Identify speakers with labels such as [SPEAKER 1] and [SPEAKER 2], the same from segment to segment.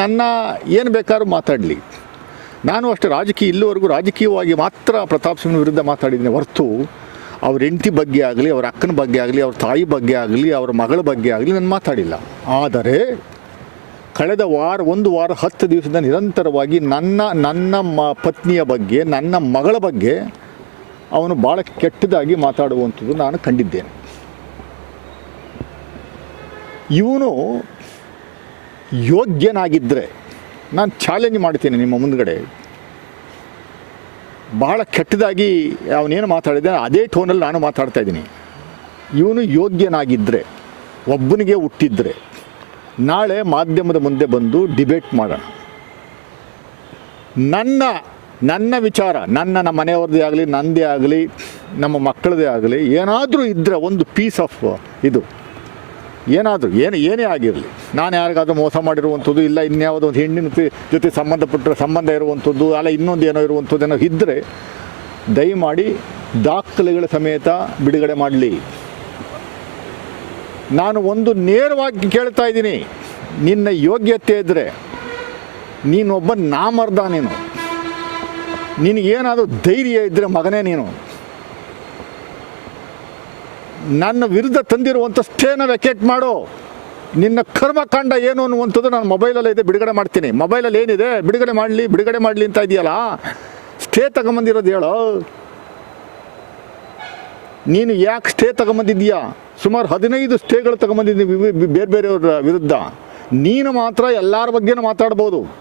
[SPEAKER 1] ನನ್ನ ಏನು ಬೇಕಾದ್ರೂ ಮಾತಾಡಲಿ. ನಾನು ಅಷ್ಟೇ ರಾಜಕೀಯ ಇಲ್ಲಿವರೆಗೂ ರಾಜಕೀಯವಾಗಿ ಮಾತ್ರ ಪ್ರತಾಪ್ ಸಿಂಗ್ ವಿರುದ್ಧ ಮಾತಾಡಿದ್ದೀನಿ. ಹೊರತು ಅವ್ರ ಹೆಂಡತಿ ಬಗ್ಗೆ ಆಗಲಿ, ಅವ್ರ ಅಕ್ಕನ ಬಗ್ಗೆ ಆಗಲಿ, ಅವ್ರ ತಾಯಿ ಬಗ್ಗೆ ಆಗಲಿ, ಅವ್ರ ಮಗಳ ಬಗ್ಗೆ ಆಗಲಿ ನಾನು ಮಾತಾಡಿಲ್ಲ. ಆದರೆ ಕಳೆದ ವಾರ, ಒಂದು ವಾರ, ಹತ್ತು ದಿವಸದ ನಿರಂತರವಾಗಿ ನನ್ನ ನನ್ನ ಮ, ಪತ್ನಿಯ ಬಗ್ಗೆ, ನನ್ನ ಮಗಳ ಬಗ್ಗೆ ಅವನು ಭಾಳ ಕೆಟ್ಟದಾಗಿ ಮಾತಾಡುವಂಥದ್ದು ನಾನು ಕಂಡಿದ್ದೇನೆ. ಇವನು ಯೋಗ್ಯನಾಗಿದ್ದರೆ ನಾನು ಚಾಲೆಂಜ್ ಮಾಡ್ತೀನಿ ನಿಮ್ಮ ಮುಂದ್ಗಡೆ. ಬಹಳ ಕೆಟ್ಟದಾಗಿ ಅವನೇನು ಮಾತಾಡಿದೆ, ಅದೇ ಟೋನಲ್ಲಿ ನಾನು ಮಾತಾಡ್ತಾ ಇದ್ದೀನಿ. ಇವನು ಯೋಗ್ಯನಾಗಿದ್ದರೆ ಒಬ್ಬನಿಗೆ ಹುಟ್ಟಿದ್ರೆ, ನಾಳೆ ಮಾಧ್ಯಮದ ಮುಂದೆ ಬಂದು ಡಿಬೇಟ್ ಮಾಡೋಣ. ನನ್ನ ನನ್ನ ವಿಚಾರ, ನನ್ನ ನಮ್ಮ ಮನೆಯವ್ರದ್ದೇ ಆಗಲಿ, ನಂದೇ ಆಗಲಿ, ನಮ್ಮ ಮಕ್ಕಳದೇ ಆಗಲಿ, ಏನಾದರೂ ಇದ್ದರೆ ಒಂದು ಪೀಸ್ ಆಫ್ ಇದು. ಏನಾದರೂ, ಏನು, ಏನೇ ಆಗಿರಲಿ. ನಾನು ಯಾರಿಗಾದರೂ ಮೋಸ ಮಾಡಿರುವಂಥದ್ದು ಇಲ್ಲ, ಇನ್ಯಾವುದೋ ಒಂದು ಹೆಣ್ಣಿನ ಜೊತೆ ಸಂಬಂಧಪಟ್ಟರೆ ಸಂಬಂಧ ಇರುವಂಥದ್ದು, ಅಲ್ಲ ಇನ್ನೊಂದು ಏನೋ ಇರುವಂಥದ್ದು ಏನೋ ಇದ್ದರೆ ದಯಮಾಡಿ ದಾಖಲೆಗಳ ಸಮೇತ ಬಿಡುಗಡೆ ಮಾಡಲಿ. ನಾನು ಒಂದು ನೇರವಾಗಿ ಕೇಳ್ತಾ ಇದ್ದೀನಿ, ನಿನ್ನ ಯೋಗ್ಯತೆ ಇದ್ದರೆ ನೀನೊಬ್ಬ ನಾಮರ್ದ ನೀನು. ನಿನಗೇನಾದರೂ ಧೈರ್ಯ ಇದ್ದರೆ ಮಗನೇ ನೀನು. ನನ್ನ ವಿರುದ್ಧ ತಂದಿರುವಂಥ ಸ್ಟೇನ ವೆಕೇಟ್ ಮಾಡು. ನಿನ್ನ ಕರ್ಮಕಾಂಡ ಏನು ಅನ್ನುವಂಥದ್ದು ನಾನು ಮೊಬೈಲಲ್ಲೇ ಇದೆ, ಬಿಡುಗಡೆ ಮಾಡ್ತೀನಿ. ಮೊಬೈಲಲ್ಲಿ ಏನಿದೆ? ಬಿಡುಗಡೆ ಮಾಡಲಿ ಬಿಡುಗಡೆ ಮಾಡಲಿ ಅಂತ ಇದೆಯಲ್ಲ? ಸ್ಟೇ ತಗೊಂಬಂದಿರೋದು ಹೇಳೋ. ನೀನು ಯಾಕೆ ಸ್ಟೇ ತಗೊಂಬಂದಿದ್ದೀಯಾ? ಸುಮಾರು ಹದಿನೈದು ಸ್ಟೇಗಳು ತಗೊಂಬಂದಿದ್ದೀನಿ ಬೇರೆ ಬೇರೆಯವ್ರ ವಿರುದ್ಧ. ನೀನು ಮಾತ್ರ ಎಲ್ಲರ ಬಗ್ಗೆನೂ ಮಾತಾಡ್ಬೋದು.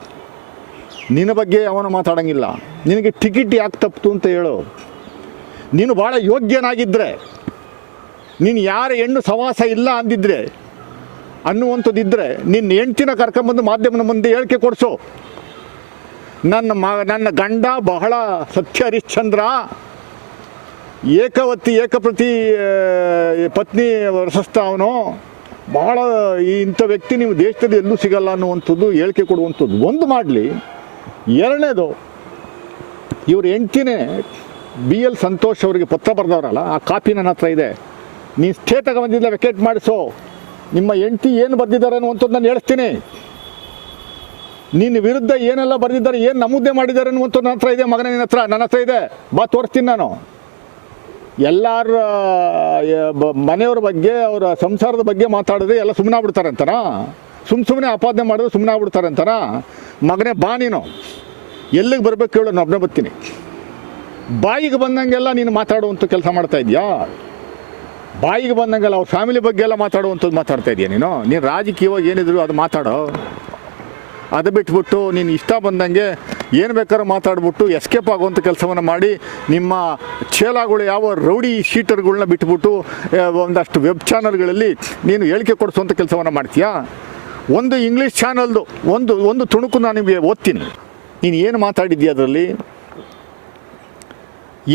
[SPEAKER 1] ನಿನ್ನ ಬಗ್ಗೆ ಅವನು ಮಾತಾಡೋಂಗಿಲ್ಲ. ನಿನಗೆ ಟಿಕೆಟ್ ಯಾಕೆ ತಪ್ಪಿತು ಅಂತ ಹೇಳು. ನೀನು ಭಾಳ ಯೋಗ್ಯನಾಗಿದ್ದರೆ ನೀನು ಯಾರ ಹೆಣ್ಣು ಸವಾಸ ಇಲ್ಲ ಅಂದಿದ್ರೆ ಅನ್ನುವಂಥದ್ದಿದ್ದರೆ ನಿನ್ನ ಹೆಂಡ್ತಿನ ಕರ್ಕೊಂಬಂದು ಮಾಧ್ಯಮದ ಮುಂದೆ ಹೇಳಿಕೆ ಕೊಡಿಸು. ನನ್ನ ಮ ನನ್ನ ಗಂಡ ಬಹಳ ಸತ್ಯ ಹರಿಶ್ಚಂದ್ರ, ಏಕವತಿ, ಏಕಪ್ರತಿ ಪತ್ನಿ ಪ್ರಶಸ್ತ ಅವನು. ಬಹಳ ಈ ಇಂಥ ವ್ಯಕ್ತಿ ನೀವು ದೇಶದಲ್ಲಿ ಎಲ್ಲೂ ಸಿಗಲ್ಲ ಅನ್ನುವಂಥದ್ದು, ಹೇಳಿಕೆ ಕೊಡುವಂಥದ್ದು. ಒಂದು ಮಾಡಲಿ. ಎರಡನೇದು, ಇವ್ರ ಹೆಂಡ್ತಿನೇ ಬಿ ಎಲ್ ಸಂತೋಷ್ ಅವರಿಗೆ ಪತ್ರ ಬರೆದವರಲ್ಲ, ಆ ಕಾಪಿ ನನ್ನ ಹತ್ರ ಇದೆ. ನೀನು ಸ್ಟೇ ತಗೊಂಬಂದಿಲ್ಲ ವೆಕೇಟ್ ಮಾಡಿಸೋ. ನಿಮ್ಮ ಹೆಂಡ್ತಿ ಏನು ಬರೆದಿದ್ದಾರೆ ಅನ್ನುವಂಥದ್ದು ನಾನು ಹೇಳ್ತೀನಿ. ನಿನ್ನ ವಿರುದ್ಧ ಏನೆಲ್ಲ ಬರೆದಿದ್ದಾರೆ, ಏನು ನಮೂದೆ ಮಾಡಿದ್ದಾರೆ ಅನ್ನುವಂಥದ್ದು ನನ್ನ ಹತ್ರ ಇದೆ, ಮಗನ ನಿನ್ನ ಹತ್ರ, ನನ್ನ ಹತ್ರ ಇದೆ. ಬಾ, ತೋರಿಸ್ತೀನಿ ನಾನು. ಎಲ್ಲರ ಮನೆಯವ್ರ ಬಗ್ಗೆ, ಅವರ ಸಂಸಾರದ ಬಗ್ಗೆ ಮಾತಾಡಿದ್ರೆ ಎಲ್ಲ ಸುಮ್ಮನೆ ಆಗ್ಬಿಡ್ತಾರಂತನಾ ಸುಮ್ಮ ಸುಮ್ಮನೆ ಆಪಾದನೆ ಮಾಡಿದ್ರೆ ಸುಮ್ಮನೆ ಅಂತಾರ ಮಗನೇ ಬಾ ನೀನು. ಎಲ್ಲಿಗೆ ಬರ್ಬೇಕು ಹೇಳು, ನಾನು ಒಬ್ಬನೇ ಬರ್ತೀನಿ. ಬಾಯಿಗೆ ಬಂದಂಗೆಲ್ಲ ನೀನು ಮಾತಾಡುವಂಥ ಕೆಲಸ ಮಾಡ್ತಾ ಇದೆಯಾ ಬಾಯಿಗೆ ಬಂದಂಗೆಲ್ಲ ಅವ್ರ ಫ್ಯಾಮಿಲಿ ಬಗ್ಗೆ ಎಲ್ಲ ಮಾತಾಡುವಂಥದ್ದು ಮಾತಾಡ್ತಾ ಇದೆಯಾ ನೀನು? ನೀನು ರಾಜಕೀಯವಾಗಿ ಏನಿದ್ರು ಅದು ಮಾತಾಡೋ. ಅದು ಬಿಟ್ಬಿಟ್ಟು ನೀನು ಇಷ್ಟ ಬಂದಂಗೆ ಏನು ಬೇಕಾದ್ರೂ ಮಾತಾಡ್ಬಿಟ್ಟು ಎಸ್ಕೇಪ್ ಆಗುವಂಥ ಕೆಲಸವನ್ನು ಮಾಡಿ ನಿಮ್ಮ ಚೇಲಾಗಳು ಯಾವ ರೌಡಿ ಶೀಟರ್ಗಳನ್ನ ಬಿಟ್ಬಿಟ್ಟು ಒಂದಷ್ಟು ವೆಬ್ ಚಾನಲ್ಗಳಲ್ಲಿ ನೀನು ಹೇಳಿಕೆ ಕೊಡಿಸುವಂಥ ಕೆಲಸವನ್ನು ಮಾಡ್ತೀಯಾ? ಒಂದು ಇಂಗ್ಲೀಷ್ ಚಾನಲ್ದು ಒಂದು ಒಂದು ತುಣುಕು ನಾನು ನಿಮಗೆ ಓದ್ತೀನಿ. ನೀನು ಏನು ಮಾತಾಡಿದ್ದೀಯ ಅದರಲ್ಲಿ?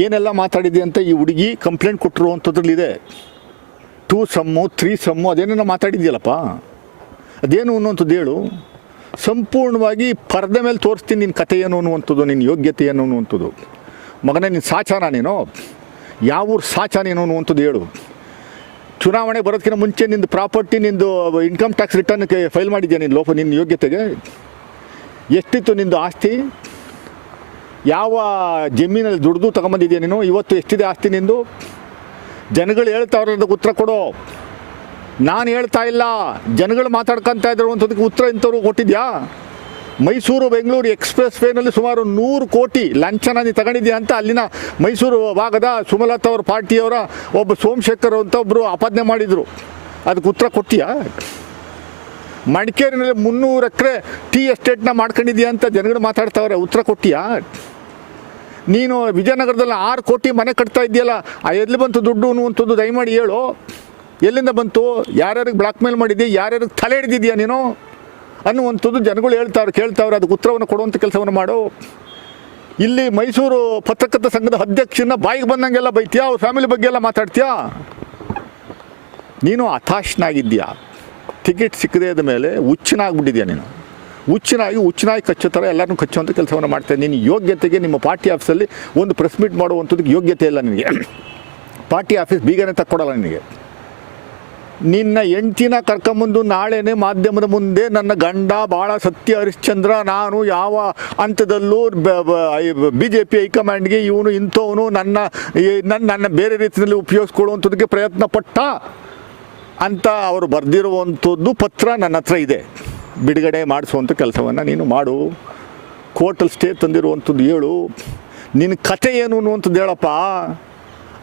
[SPEAKER 1] ಏನೆಲ್ಲ ಮಾತಾಡಿದ್ದೀಯ ಅಂತ ಈ ಹುಡುಗಿ ಕಂಪ್ಲೇಂಟ್ ಕೊಟ್ಟಿರುವಂಥದ್ರಲ್ಲಿದೆ. ಟೂ ಸಮ್ಮು, ತ್ರೀ ಸಮ್ಮು ಅದೇನೇನೋ ಮಾತಾಡಿದ್ಯಲ್ಲಪ್ಪ ಅದೇನು ಅನ್ನುವಂಥದ್ದು ಹೇಳು. ಸಂಪೂರ್ಣವಾಗಿ ಪರದೆ ಮೇಲೆ ತೋರಿಸ್ತೀನಿ ನಿನ್ನ ಕಥೆ ಏನು ಅನ್ನುವಂಥದ್ದು, ನಿನ್ನ ಯೋಗ್ಯತೆ ಏನು ಅನ್ನುವಂಥದ್ದು. ಮಗನೇ, ನಿನ್ನ ಸಾಚಾರ ನೀನು? ಯಾವ ಊರು ಸಾಚಾ ನೀನು ಅನ್ನುವಂಥದ್ದು ಹೇಳು. ಚುನಾವಣೆ ಬರೋದಕ್ಕಿಂತ ಮುಂಚೆ ನಿಂದು ಪ್ರಾಪರ್ಟಿ, ನಿಂದು ಇನ್ಕಮ್ ಟ್ಯಾಕ್ಸ್ ರಿಟರ್ನ್ಗೆ ಫೈಲ್ ಮಾಡಿದ್ಯಾ ನೀನು ಲೋಪ, ನಿನ್ನ ಯೋಗ್ಯತೆಗೆ? ಎಷ್ಟಿತ್ತು ನಿಂದು ಆಸ್ತಿ? ಯಾವ ಜಮೀನಲ್ಲಿ ದುಡ್ದು ತಗೊಂಬಂದಿದ್ಯಾ ನೀನು? ಇವತ್ತು ಎಷ್ಟಿದೆ ಆಸ್ತಿ ನಿಂದು? ಜನಗಳು ಹೇಳ್ತಾವ್ರೆ ಅದಕ್ಕೆ ಉತ್ತರ ಕೊಡು. ನಾನು ಹೇಳ್ತಾ ಇಲ್ಲ. ಜನಗಳು ಮಾತಾಡ್ಕೊಂತ ಇದ್ರುವಂಥದಕ್ಕೆ ಉತ್ತರ ಇಂಥವ್ರು ಕೊಟ್ಟಿದ್ಯಾ? ಮೈಸೂರು ಬೆಂಗಳೂರು ಎಕ್ಸ್ಪ್ರೆಸ್ ವೇನಲ್ಲಿ ಸುಮಾರು ನೂರು ಕೋಟಿ ಲಂಚನ ನೀನು ತಗೊಂಡಿದ್ಯಾ ಅಂತ ಅಲ್ಲಿನ ಮೈಸೂರು ಭಾಗದ ಸುಮಲತಾ ಅವ್ರ ಪಾರ್ಟಿಯವರ ಒಬ್ಬ ಸೋಮಶೇಖರ್ ಅಂತ ಒಬ್ಬರು ಆಪಾದನೆ ಮಾಡಿದರು. ಅದಕ್ಕೆ ಉತ್ತರ ಕೊಟ್ಟಿಯಾ? ಮಡಿಕೇರಿನಲ್ಲಿ ಮುನ್ನೂರು ಎಕರೆ ಟೀ ಎಸ್ಟೇಟ್ನ ಮಾಡ್ಕೊಂಡಿದ್ಯಾ ಅಂತ ಜನಗಳು ಮಾತಾಡ್ತಾವ್ರೆ ಉತ್ತರ ಕೊಟ್ಟಿಯಾ? ನೀನು ವಿಜಯನಗರದಲ್ಲಿ ಆರು ಕೋಟಿ ಮನೆ ಕಟ್ತಾ ಇದೆಯಲ್ಲ ಆ ಎಲ್ಲಿ ಬಂತು ದುಡ್ಡು ಅನ್ನುವಂಥದ್ದು ದಯಮಾಡಿ ಹೇಳು. ಎಲ್ಲಿಂದ ಬಂತು? ಯಾರ್ಯಾರಿಗೆ ಬ್ಲಾಕ್ ಮೇಲ್ ಮಾಡಿದ್ಯಾ ಯಾರ್ಯಾರಿಗೆ ತಲೆ ಹಿಡಿದಿದ್ಯಾ ನೀನು? ಅನ್ನುವಂಥದ್ದು ಜನಗಳು ಹೇಳ್ತಾವ್ರು ಕೇಳ್ತಾವ್ರೆ, ಅದಕ್ಕೆ ಉತ್ತರವನ್ನು ಕೊಡುವಂಥ ಕೆಲಸವನ್ನು ಮಾಡು. ಇಲ್ಲಿ ಮೈಸೂರು ಪತ್ರಕರ್ತ ಸಂಘದ ಅಧ್ಯಕ್ಷನ ಬಾಯಿಗೆ ಬಂದಂಗೆಲ್ಲ ಬೈತೀಯಾ? ಅವ್ರ ಫ್ಯಾಮಿಲಿ ಬಗ್ಗೆ ಎಲ್ಲ ಮಾತಾಡ್ತೀಯಾ? ನೀನು ಹತಾಶನಾಗಿದ್ದೀಯಾ? ಟಿಕೆಟ್ ಸಿಕ್ಕದೇ ಆದ ಮೇಲೆ ಹುಚ್ಚನಾಗ್ಬಿಟ್ಟಿದ್ಯಾ ನೀನು? ಹುಚ್ಚನಾಗಿ ಹುಚ್ಚಿನಾಗಿ ಕಚ್ಚೋ ಥರ ಎಲ್ಲರನ್ನೂ ಕಚ್ಚುವಂಥ ಕೆಲಸವನ್ನು ಮಾಡ್ತೇನೆ. ನಿನ್ನ ಯೋಗ್ಯತೆಗೆ ನಿಮ್ಮ ಪಾರ್ಟಿ ಆಫೀಸಲ್ಲಿ ಒಂದು ಪ್ರೆಸ್ ಮೀಟ್ ಮಾಡುವಂಥದ್ದಕ್ಕೆ ಯೋಗ್ಯತೆ ಇಲ್ಲ ನಿನಗೆ. ಪಾರ್ಟಿ ಆಫೀಸ್ ಬೀಗನೆ ತಕ್ಕೊಡಲ್ಲ ನಿನಗೆ. ನಿನ್ನ ಹೆಂಡ್ತಿನ ಕರ್ಕೊಂಬಂದು ನಾಳೆನೇ ಮಾಧ್ಯಮದ ಮುಂದೆ ನನ್ನ ಗಂಡ ಭಾಳ ಸತ್ಯ ಹರಿಶ್ಚಂದ್ರ, ನಾನು ಯಾವ ಹಂತದಲ್ಲೂ ಬಿ ಜೆ ಪಿ ಹೈಕಮಾಂಡ್ಗೆ ಇವನು ಇಂಥವನು ನನ್ನ ನನ್ನ ನನ್ನ ಬೇರೆ ರೀತಿಯಲ್ಲಿ ಉಪಯೋಗಿಸ್ಕೊಳ್ಳುವಂಥದ್ದಕ್ಕೆ ಪ್ರಯತ್ನ ಪಟ್ಟ ಅಂತ ಅವರು ಬರೆದಿರುವಂಥದ್ದು ಪತ್ರ ನನ್ನ ಹತ್ರ ಇದೆ. ಬಿಡುಗಡೆ ಮಾಡಿಸುವಂಥ ಕೆಲಸವನ್ನು ನೀನು ಮಾಡು. ಕೋರ್ಟಲ್ಲಿ ಸ್ಟೇ ತಂದಿರುವಂಥದ್ದು ಹೇಳು. ನಿನ್ನ ಕತೆ ಏನು ಅನ್ನುವಂಥದ್ದು ಹೇಳಪ್ಪ.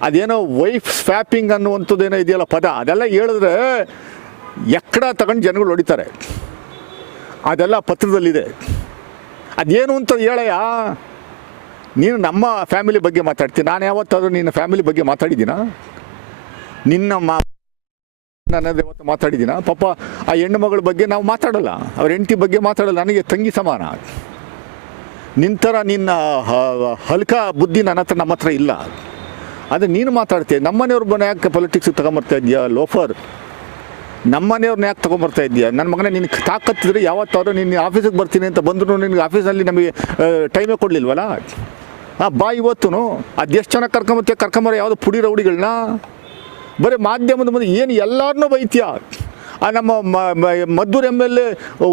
[SPEAKER 1] ಅದೇನೋ ವೈಫ್ ಸ್ವ್ಯಾಪಿಂಗ್ ಅನ್ನುವಂಥದ್ದು ಏನೋ ಇದೆಯಲ್ಲ ಪದ. ಅದೆಲ್ಲ ಹೇಳಿದ್ರೆ ಎಕ್ಕಡ ತಗೊಂಡು ಜನಗಳು ಹೊಡಿತಾರೆ. ಅದೆಲ್ಲ ಪತ್ರದಲ್ಲಿದೆ. ಅದೇನು ಅಂತ ಹೇಳಯ್ಯ. ನೀನು ನಮ್ಮ ಫ್ಯಾಮಿಲಿ ಬಗ್ಗೆ ಮಾತಾಡ್ತೀನಿ ನಾನು ಯಾವತ್ತಾದರೂ ನಿನ್ನ ಫ್ಯಾಮಿಲಿ ಬಗ್ಗೆ ಮಾತಾಡಿದ್ದೀನಾ? ನಿನ್ನ ಮಾ ನಾನು ಇವತ್ತು ಮಾತಾಡಿದ್ದೀನ? ಪಾಪ ಆ ಹೆಣ್ಣು ಮಗಳ ಬಗ್ಗೆ ನಾವು ಮಾತಾಡಲ್ಲ. ಅವ್ರ ಹೆಂಡತಿ ಬಗ್ಗೆ ಮಾತಾಡಲ್ಲ. ನನಗೆ ತಂಗಿ ಸಮಾನ. ನಿಂತರ ನಿನ್ನ ಹಲ್ಕ ಬುದ್ಧಿ ನನ್ನ ಹತ್ರ ನಮ್ಮ ಹತ್ರ ಇಲ್ಲ. ಅದು ನೀನು ಮಾತಾಡ್ತೀಯ. ನಮ್ಮನೆಯವ್ರ ಮನೆ ಯಾಕೆ ಪೊಲಿಟಿಕ್ಸಿಗೆ ತಗೊಂಬರ್ತಾ ಇದೆಯಾ ಲೋಫರ್ ನಮ್ಮನೆಯವ್ರನ್ನ ಯಾಕೆ ತೊಗೊಂಬರ್ತಾ ಇದೆಯಾ ನನ್ನ ಮಗನೇ ನಿನಗೆ ತಾಕತ್ತಿದ್ರೆ ಯಾವತ್ತಾದರೂ ನಿನ್ನ ಆಫೀಸಿಗೆ ಬರ್ತೀನಿ ಅಂತ ಬಂದರೂ ನಿನಗೆ ಆಫೀಸಲ್ಲಿ ನಮಗೆ ಟೈಮೇ ಕೊಡಲಿಲ್ವಲ್ಲ? ಹಾಂ ಬಾ ಇವತ್ತು ಎಷ್ಟು ಜನ ಕರ್ಕೊಂಬತ್ತೆ ಕರ್ಕೊಂಬರ ಯಾವುದು ಪುಡಿ ರೌಡಿಗಳನ್ನ? ಬರೀ ಮಾಧ್ಯಮದ ಮುಂದೆ ಏನು ಎಲ್ಲರನ್ನೂ ಬೈತ್ಯ? ಆ ನಮ್ಮ ಮದ್ದೂರು ಎಂ ಎಲ್ ಎ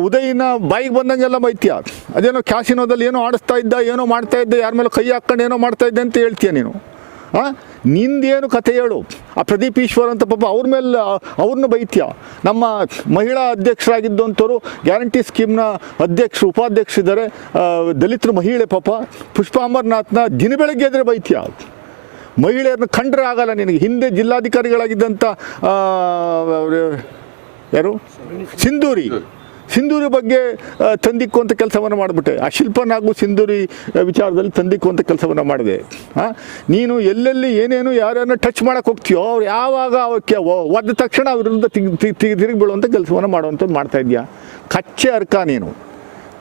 [SPEAKER 1] ಉದಯಿನ ಬಾಯಿಗೆ ಬಂದಂಗೆಲ್ಲ ಬೈತ್ಯ? ಅದೇನೋ ಕ್ಯಾಸಿನೋದಲ್ಲಿ ಏನೋ ಆಡಿಸ್ತಾ ಇದ್ದ, ಏನೋ ಮಾಡ್ತಾ ಇದ್ದ, ಯಾರ ಮೇಲೆ ಕೈ ಹಾಕ್ಕೊಂಡು ಏನೋ ಮಾಡ್ತಾ ಇದ್ದೆ ಅಂತ ಹೇಳ್ತೀಯ ನೀನು? ಹಾಂ ನಿಂದೇನು ಕಥೆ ಹೇಳು. ಆ ಪ್ರದೀಪ್ ಈಶ್ವರ್ ಅಂತ ಪಾಪ ಅವ್ರ ಮೇಲೆ ಅವ್ರನ್ನ ಬೈತ್ಯ? ನಮ್ಮ ಮಹಿಳಾ ಅಧ್ಯಕ್ಷರಾಗಿದ್ದಂಥವ್ರು ಗ್ಯಾರಂಟಿ ಸ್ಕೀಮ್ನ ಅಧ್ಯಕ್ಷರು, ಉಪಾಧ್ಯಕ್ಷರಿದ್ದಾರೆ. ದಲಿತರ ಮಹಿಳೆ ಪಾಪ, ಪುಷ್ಪ ಅಮರ್ನಾಥ್ನ ದಿನ ಬೆಳಗ್ಗೆ ಎದ್ರೆ ಬೈತ್ಯ? ಮಹಿಳೆಯರನ್ನ ಕಂಡ್ರೆ ಆಗಲ್ಲ ನಿನಗೆ. ಹಿಂದೆ ಜಿಲ್ಲಾಧಿಕಾರಿಗಳಾಗಿದ್ದಂಥ ಯಾರು? ಸಿಂಧೂರಿ. ಸಿಂಧೂರಿ ಬಗ್ಗೆ ತಂದಿಕ್ಕುವಂಥ ಕೆಲಸವನ್ನು ಮಾಡಿಬಿಟ್ಟೆ. ಆ ಶಿಲ್ಪನಾಗೂ ಸಿಂಧೂರಿ ವಿಚಾರದಲ್ಲಿ ತಂದಿಕ್ಕುವಂಥ ಕೆಲಸವನ್ನು ಮಾಡಿದೆ. ಹಾಂ ನೀನು ಎಲ್ಲೆಲ್ಲಿ ಏನೇನು ಯಾರ್ಯಾರನ್ನ ಟಚ್ ಮಾಡೋಕೆ ಹೋಗ್ತೀಯೋ, ಅವ್ರು ಯಾವಾಗ ಅವಕ್ಕೆ ಒದ್ದ ತಕ್ಷಣ ಅವ್ರ ವಿರುದ್ಧ ತಿರುಗಿ ತಿರುಗಿ ತಿರುಗಿ ಬೀಳುವಂಥ ಕೆಲಸವನ್ನು ಮಾಡುವಂಥದ್ದು ಮಾಡ್ತಾ ಇದೆಯಾ ಕಚ್ಚೆ ಅರ್ಕ ನೀನು.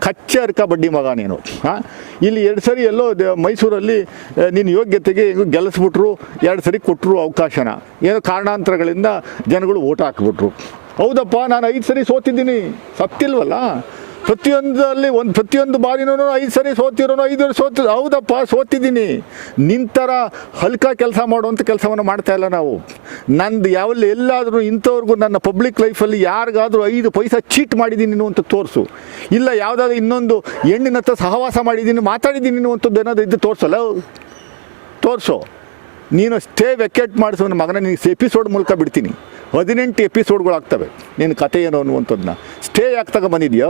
[SPEAKER 1] ಕಚ್ಚೆ ಅರ್ಕ ಬಡ್ಡಿ ಮಗ ನೀನು. ಹಾಂ? ಇಲ್ಲಿ ಎರಡು ಸರಿ ಎಲ್ಲೋ ಮೈಸೂರಲ್ಲಿ ನಿನ್ನ ಯೋಗ್ಯತೆಗೆ ಗೆಲ್ಲಿಸ್ಬಿಟ್ರು ಎರಡು ಸರಿ ಕೊಟ್ಟರು ಅವಕಾಶನ. ಏನೋ ಕಾರಣಾಂತರಗಳಿಂದ ಜನಗಳು ಓಟ್ ಹಾಕ್ಬಿಟ್ರು. ಹೌದಪ್ಪ, ನಾನು ಐದು ಸರಿ ಸೋತಿದ್ದೀನಿ. ಸತ್ತಿಲ್ವಲ್ಲ ಪ್ರತಿಯೊಂದರಲ್ಲಿ ಒಂದು ಪ್ರತಿಯೊಂದು ಬಾರಿನೂ ಐದು ಸರಿ ಸೋತಿರೋನು, ಐದು ಸೋತಿ ಹೌದಪ್ಪ, ಸೋತಿದ್ದೀನಿ. ನಿಂತರ ಹಲ್ಕ ಕೆಲಸ ಮಾಡುವಂಥ ಕೆಲಸವನ್ನು ಮಾಡ್ತಾ ಇಲ್ಲ ನಾವು. ನಂದು ಯಾವಲ್ಲಿ ಎಲ್ಲಾದರೂ ಇಂಥವ್ರಿಗೂ ನನ್ನ ಪಬ್ಲಿಕ್ ಲೈಫಲ್ಲಿ ಯಾರಿಗಾದರೂ ಐದು ಪೈಸಾ ಚೀಟ್ ಮಾಡಿದ್ದೀನಿ ನೀನು ಅಂತ ತೋರಿಸು. ಇಲ್ಲ ಯಾವುದಾದ್ರು ಇನ್ನೊಂದು ಹೆಣ್ಣಿನ ಹತ್ರ ಸಹವಾಸ ಮಾಡಿದ್ದೀನಿ, ಮಾತಾಡಿದ್ದೀನಿ ನೀನು ಅಂಥದ್ದು ಏನಾದರೂ ಇದ್ದು ತೋರಿಸಲ್ಲ ತೋರಿಸು. ನೀನು ಸ್ಟೇ ವೆಕೇಟ್ ಮಾಡಿಸೋ, ನನ್ನ ಮಗನ ನಿನಗೆ ಎಪಿಸೋಡ್ ಮೂಲಕ ಬಿಡ್ತೀನಿ. ಹದಿನೆಂಟು ಎಪಿಸೋಡ್ಗಳು ಆಗ್ತವೆ ನಿನ್ನ ಕತೆ ಏನು ಅನ್ನುವಂಥದ್ದನ್ನ ಸ್ಟೇ ಯಾಕೆ ತಗೊಂಬಂದಿದ್ಯಾ